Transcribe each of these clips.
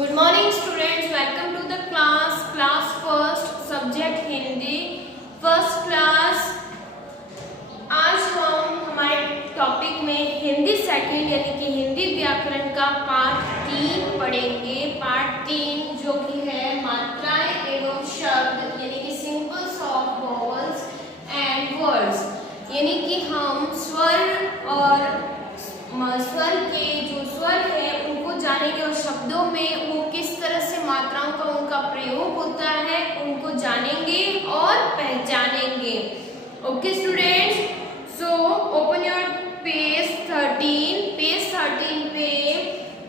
Good morning students, welcome to the class first, subject Hindi, first class. आज हम हमारे topic में हिंदी सेकंड यानी कि हिंदी व्याकरण का पार्ट 3 पढ़ेंगे। पार्ट 3 जो कि है मात्राएं एवं शब्द यानी कि symbols of vowels and words, यानी कि हम स्वर और स्वर के जो स्वर है उनको जानेंगे और शब्दों में वो किस तरह से मात्राओं का उनका प्रयोग होता है उनको जानेंगे और पहचानेंगे। Okay students, so open your page 13। Page 13 पे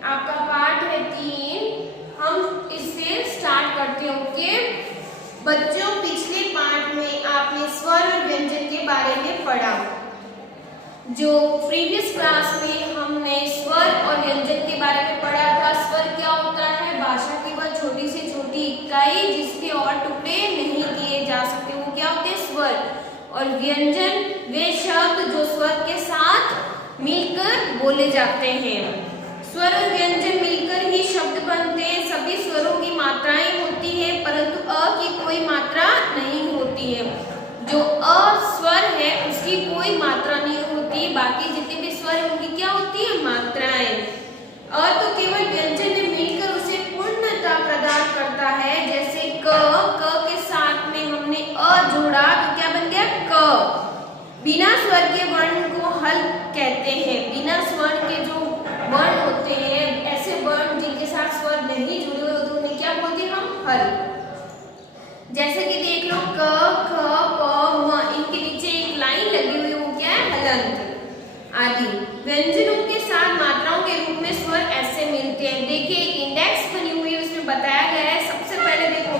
आपका पाठ है 3। हम इससे स्टार्ट करते हैं। ओके बच्चों, पिछले पाठ में आपने स्वर और व्यंजन के बारे में पढ़ा। जो प्रीवियस क्लास में हमने स्वर और व्यंजन के बारे में पढ़ा था। स्वर क्या होता है? भाषा की वह छोटी से छोटी इकाई जिसके और टुकड़े नहीं किए जा सकते, वो क्या होते हैं? स्वर। और व्यंजन वे शब्द जो स्वर के साथ मिलकर बोले जाते हैं। स्वर और व्यंजन मिलकर ही शब्द बनते हैं। सभी स्वरों की मात्राएं होती है परंतु अ की कोई मात्रा नहीं होती है। जो अ स्वर है उसकी कोई मात्रा नहीं होती, बाकी जितने भी स्वर है उनकी क्या होती है? मात्राएं। अ तो केवल व्यंजन में मिलकर उसे पूर्णता प्रदान करता है। जैसे क के साथ में हमने अ जोड़ा तो क्या बन गया? क। बिना स्वर के वर्ण को हल कहते हैं। बिना स्वर के जो वर्ण होते हैं, ऐसे वर्ण जिनके साथ स्वर नहीं जुड़े हुए होते उन्हें क्या बोलते हैं हम? हल। जैसे कि देख लो क, ख, प, म, इनके नीचे एक लाइन लगी हुई, वो क्या है? हलंत आदि। व्यंजनों के साथ मात्राओं के रूप में स्वर ऐसे मिलते हैं। देखिए एक इंडेक्स बनी हुई है, उसमें बताया गया है। सबसे पहले देखो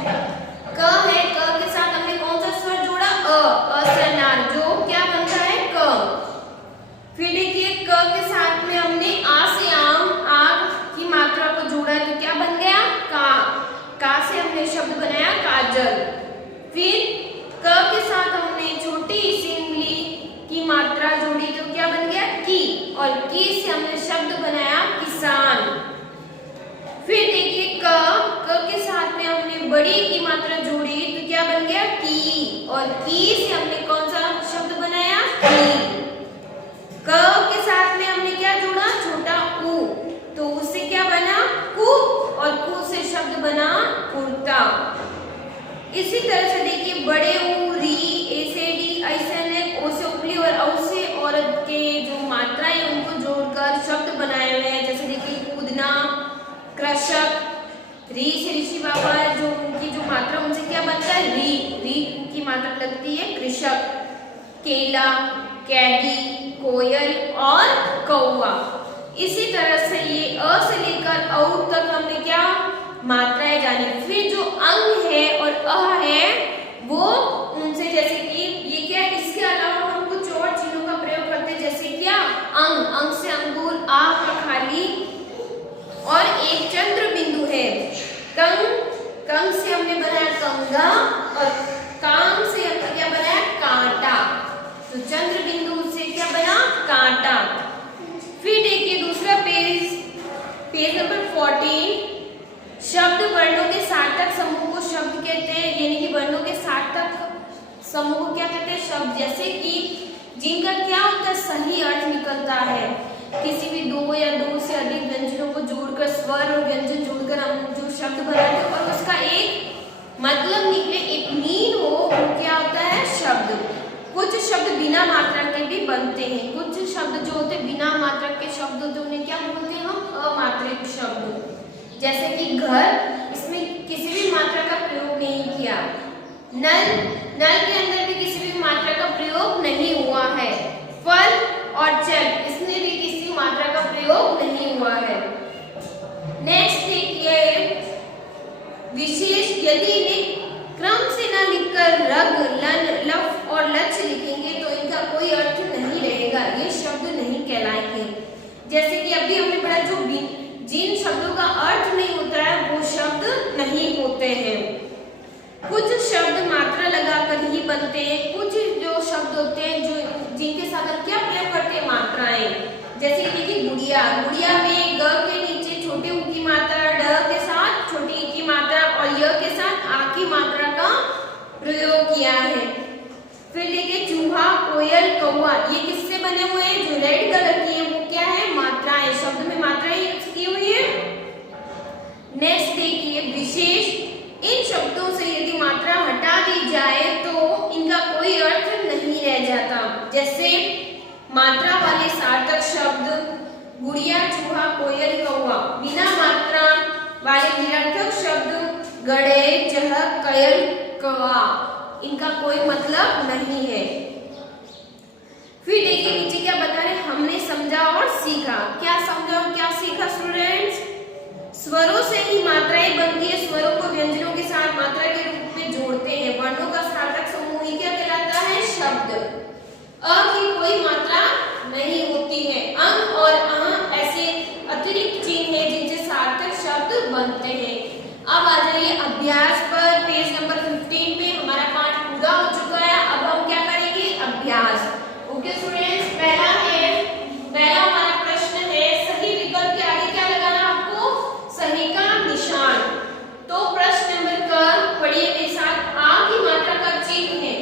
क है, क के साथ हमने कौन सा स्वर जोड़ा? अ से अनार, जो क्या बनता है? क। फिर देखिए क के साथ में हमने आ से आम, आ की मात्रा को जोड़ा तो क्या बन गया? का से हमने शब्द बनाया काजल। फिर क के साथ हमने छोटी सी इमली की मात्रा जोड़ी तो क्या बन गया? की। और की से हमने शब्द बनाया किसान। फिर देखिए क के साथ में हमने बड़ी की मात्रा जोड़ी तो क्या बन गया? की। और की से हमने कौन सा शब्द बनाया? की। क के साथ में हमने क्या जोड़ा? छोटा ऊ, तो उससे क्या बना? कु। और कु से शब्द बना कुर्ता। इसी तरह से देखिए बड़े ऊ, री, ए से डी, ऐसे ओ से उपली और औ से औरत के जो मात्राएं उनको जोड़कर शब्द बनाए हुए हैं। जैसे देखिए कूदना, कृषक। री से ऋषि बाबा जो उनकी जो मात्रा उनसे क्या बनता है? री। री की मात्रा लगती है कृषक। केला, कैदी, कोयल और कौवा। इसी तरह से ये अ से लेकर औ तक हमने क्या मात्राएं जानी। फिर जो अंग है और अ है वो उनसे, जैसे कि ये क्या है? इसके अलावा हम कुछ और चीजों का प्रयोग करते हैं। जैसे क्या? अंग, अंग से अंगूर, आ का खाली और एक चंद्र बिंदु है। कंग, कंग से हमने बनाया कंगा और कांग से हमने क्या बनाया? कांटा। तो चंद्र बिंदु से क्या बना? कांटा। फिर देखिए दूसरा पेज, पेज नंबर 14। शब्द वर्णों के सार्थक समूह को शब्द कहते हैं, यानी कि वर्णों के सार्थक समूह को क्या कहते हैं? शब्द। जैसे कि जिनका क्या होता है? सही अर्थ निकलता है। किसी भी दो या दो से अधिक व्यंजनों को जोड़कर, स्वर और व्यंजन जोड़कर हम जो शब्द बनाते हैं और उसका एक मतलब निकले, एक मीन हो, वो क्या होता है? शब्द। कुछ शब्द बिना मात्रा के भी बनते हैं। कुछ शब्द जो होते हैं बिना मात्रा के शब्द होते हैं उन्हें क्या बोलते हैं हम? अमात्रिक शब्द। जैसे कि घर, इसमें किसी भी मात्रा का प्रयोग नहीं किया। नल, नल के अंदर भी किसी भी मात्रा का प्रयोग नहीं हुआ है। फल और जल, इसमें भी किसी मात्रा का प्रयोग नहीं हुआ है। नेक्स्ट देखिए विशेष, यदि इन्हें क्रम से न लिखकर रग, लन, लफ और लक्ष्य लिखेंगे तो इनका कोई अर्थ नहीं रहेगा, ये शब्द नहीं कहलाएंगे। जैसे कि अभी हमने पढ़ा जो जिन शब्दों का अर्थ नहीं होता है वो शब्द नहीं होते हैं। कुछ शब्द मात्रा लगाकर ही बनते हैं। कुछ जो शब्द होते हैं जो जिनके साथ हम क्या प्रयोग करते हैं? मात्राएं। जैसे कि देखिए गुड़िया, गुड़िया में ग के नीचे छोटे ऊ की मात्रा, ड के साथ चिड़िया, चूहा, कोयल, कौवा। बिना मात्रा वाले निरर्थक शब्द गड़े, चहक, कयल, कौवा, इनका कोई मतलब नहीं है। फिर देखिए नीचे क्या बता रहे, हमने समझा और सीखा। क्या समझा और क्या सीखा स्टूडेंट्स? स्वरों से ही मात्राएं बनती है, स्वरों को व्यंजनों के साथ मात्रा के रूप में जोड़ते हैं। वर्णों का सार्थक समूह ही क्या कहलाता है? शब्द। अ की कोई मात्रा नहीं होती है। अंग और अ ऐसे अतिरिक्त चिन्ह हैं जिनसे सार्थक शब्द बनते हैं। अब आ जाइए अभ्यास पर, पेज नंबर 15 पे। हमारा पाठ पूरा हो चुका है, अब हम क्या करेंगे? अभ्यास। ओके स्टूडेंट्स, पहला हमारा प्रश्न है, सही विकल्प के आगे क्या लगाना आपको? सही का निशान। तो प्रश्न नंबर का पढ़िए मेरे साथ। आ की मात्रा का चिन्ह है,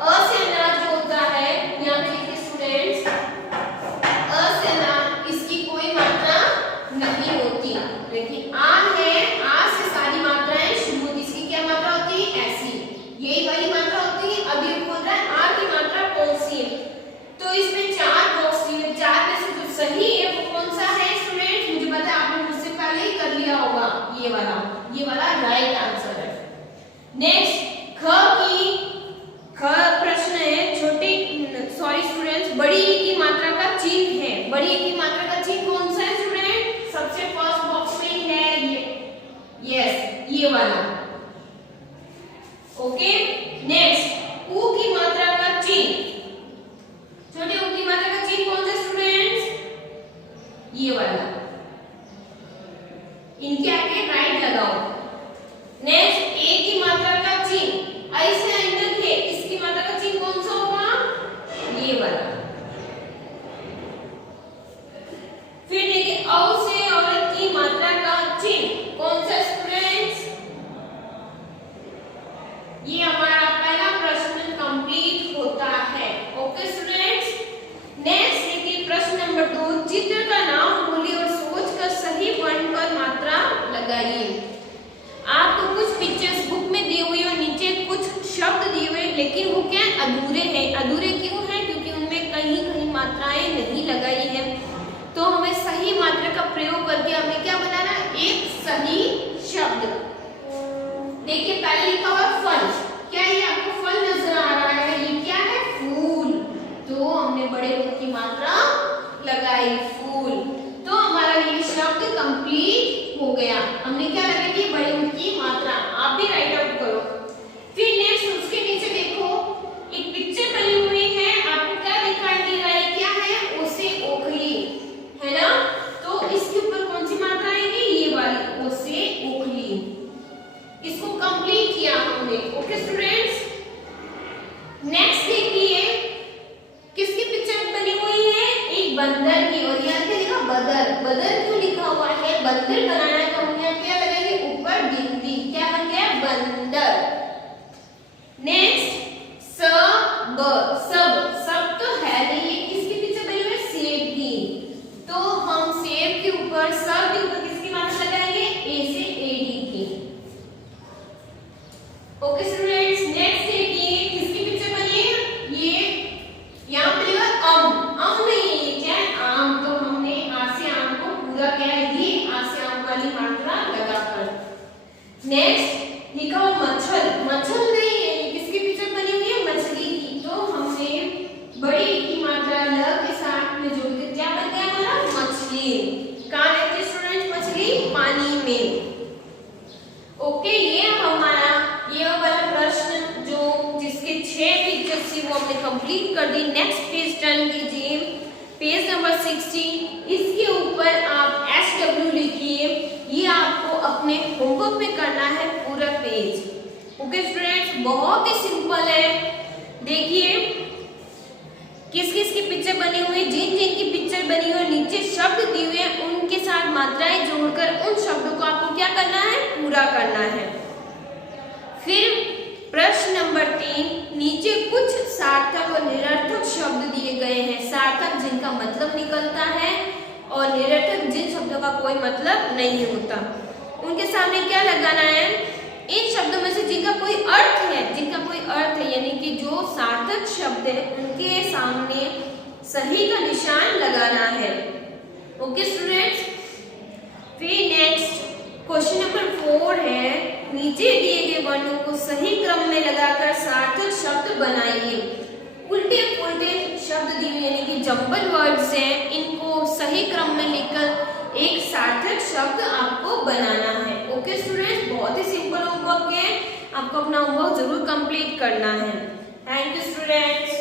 अ से अनाज जो होता है, यहाँ पे लिखिए स्टूडेंट्स, अ से अनाज, इसकी कोई मात्रा नहीं होती। लेकिन आ है, आ से सारी मात्राएं शुरू होती, इसकी क्या मात्रा होती है? ऐसी, यही वाली मात्रा होती है। अब ये बोल रहा है आ की मात्रा कौन सी है, तो इसमें 4 बॉक्स दिए, 4 में से जो सही है वो कौन सा है स्टूडेंट? मुझे पता है, आपने मुझसे पहले ही कर लिया होगा, ये वाला राइट आंसर है। नेक्स्ट ख प्रश्न है, बड़ी ई की मात्रा का चिन्ह है। बड़ी ई की मात्रा का चिन्ह कौन सा है स्टूडेंट? सबसे फर्स्ट बॉक्स में है ये, यस, ये वाला। ओके, नेक्स्ट ऊ की मात्रा का चिन्ह, छोटे ऊ की मात्रा का चिन्ह कौन सा स्टूडेंट्स? ये वाला। इनके आगे राइट लगाओ। नेक्स्ट ए की मात्रा का चिन्ह, ऐसे अंदर है, इसकी मात्रा का चिन्ह कौन सा होगा? ये वाला। फिर देखिए औ से औरत की मात्रा का चिन्ह कौन सा स्टूडेंट्स? ये हमारा पहला प्रश्न कंप्लीट होता है। ओके स्टूडेंट्स, नेक्स्ट देखिए प्रश्न नंबर 2, चित्र का नाम बोलिए और सोच कर सही वर्ण पर मात्रा लगाइए। आपको कुछ पिक्चर्स बुक में दी हुई और नीचे कुछ शब्द दिए हुए, लेकिन वो क्या अधूरे हैं। अधूरे क्यों हैं? क्योंकि उनमें कहीं कहीं मात्राएं नहीं लगाई है। तो हमें सही मात्रा का प्रयोग करके हमें क्या बनाना? एक सही शब्द। देखिए पहले लिखा हुआ फल, क्या ये आपको फल नजर आ रहा है? ये क्या है? फूल। तो हमने बड़े ऊ की मात्रा लगाई, फूल। तो हमारा ये शब्द कंप्लीट हो गया। हमने क्या लगाई थी? बड़े ऊ की मात्रा। आप भी राइट आउट करो। फिर नेक्स्ट उसके नीचे देखो एक पिक्चर बनी हुई है, आपको क्या दिखाई दे रहा है? क्या है? ओसे ओखली, है ना? तो इसके ऊपर कौन सी मात्रा आएगी? ये वाली, ओसे ओखली। इसको कंप्लीट किया हमने। ओके स्टूडेंट्स, नेक्स्ट देखिए किसकी पिक्चर बनी हुई है? एक बंदर की, और यहाँ पे लिखा बदर। बदर क्यों लिखा हुआ है? बंदर बनाना है तो हम यहाँ क्या लगाएंगे? ऊपर गिनती। क्या बन गया? बंदर। नेक्स्ट सब, सब तो है नहीं, ये किसकी पिक्चर बनी हुई है? सेब की। तो हम सेब के ऊपर, सब के ऊपर किसकी मात्रा लगाएंगे? ए से एडी की। ओके स्टूडेंट्स, नेक्स्ट देखिए किसकी पिक्चर बनी है? ये यहाँ पे लिखा अम नहीं, ये क्या है? आम। तो हमने आ से आम को पूरा क्या है? ये आ से आम वाली मात्रा लगाकर। नेक्स्ट लिखा हुआ मच्छर, मच्छर नहीं है, ये किसकी पिक्चर बनी हुई है? मछली की। तो हमने बड़ी की मात्रा ल के साथ में जोड़ के क्या बन गया हमारा? मछली। कहाँ रहती है स्टूडेंट मछली? पानी में। ओके, ये हमारा ये वाला प्रश्न जो जिसके 6 पिक्चर्स थी वो हमने कंप्लीट कर दी। नेक्स्ट पेज टर्न कीजिए, पेज नंबर 60। इसके ऊपर आप SW लिखिए। ये आपको अपने होमवर्क में करना है पूरा पेज। ओके स्टूडेंट्स, बहुत ही सिंपल है। देखिए किस किस की पिक्चर बनी हुई है, जिन जिन की पिक्चर बनी हुई है नीचे शब्द दिए हुए हैं, उनके साथ मात्राएं जोड़कर उन शब्दों को आपको क्या करना है? पूरा करना है। फिर प्रश्न नंबर 3, नीचे कुछ सार्थक और निरर्थक शब्द दिए गए हैं। सार्थक जिनका मतलब निकलता है और निरर्थक जिन शब्दों का कोई मतलब नहीं होता। उनके सामने क्या लगाना है? इन शब्दों में से जिनका कोई अर्थ है, यानी कि जो सार्थक शब्द है उनके सामने सही का निशान लगाना है। ओके स्टूडेंट्स, फिर नेक्स्ट क्वेश्चन नंबर 4 है, नीचे दिए गए वर्णों को सही क्रम में लगाकर सार्थक शब्द बनाइए। उल्टे पुल्टे शब्द दिए यानी कि जंबल वर्ड्स हैं, इनको सही क्रम में लिखकर एक सार्थक शब्द आपको बनाना है। ओके स्टूडेंट्स, बहुत ही सिंपल होमवर्क है, आपको अपना होमवर्क जरूर कंप्लीट करना है। Thank you students.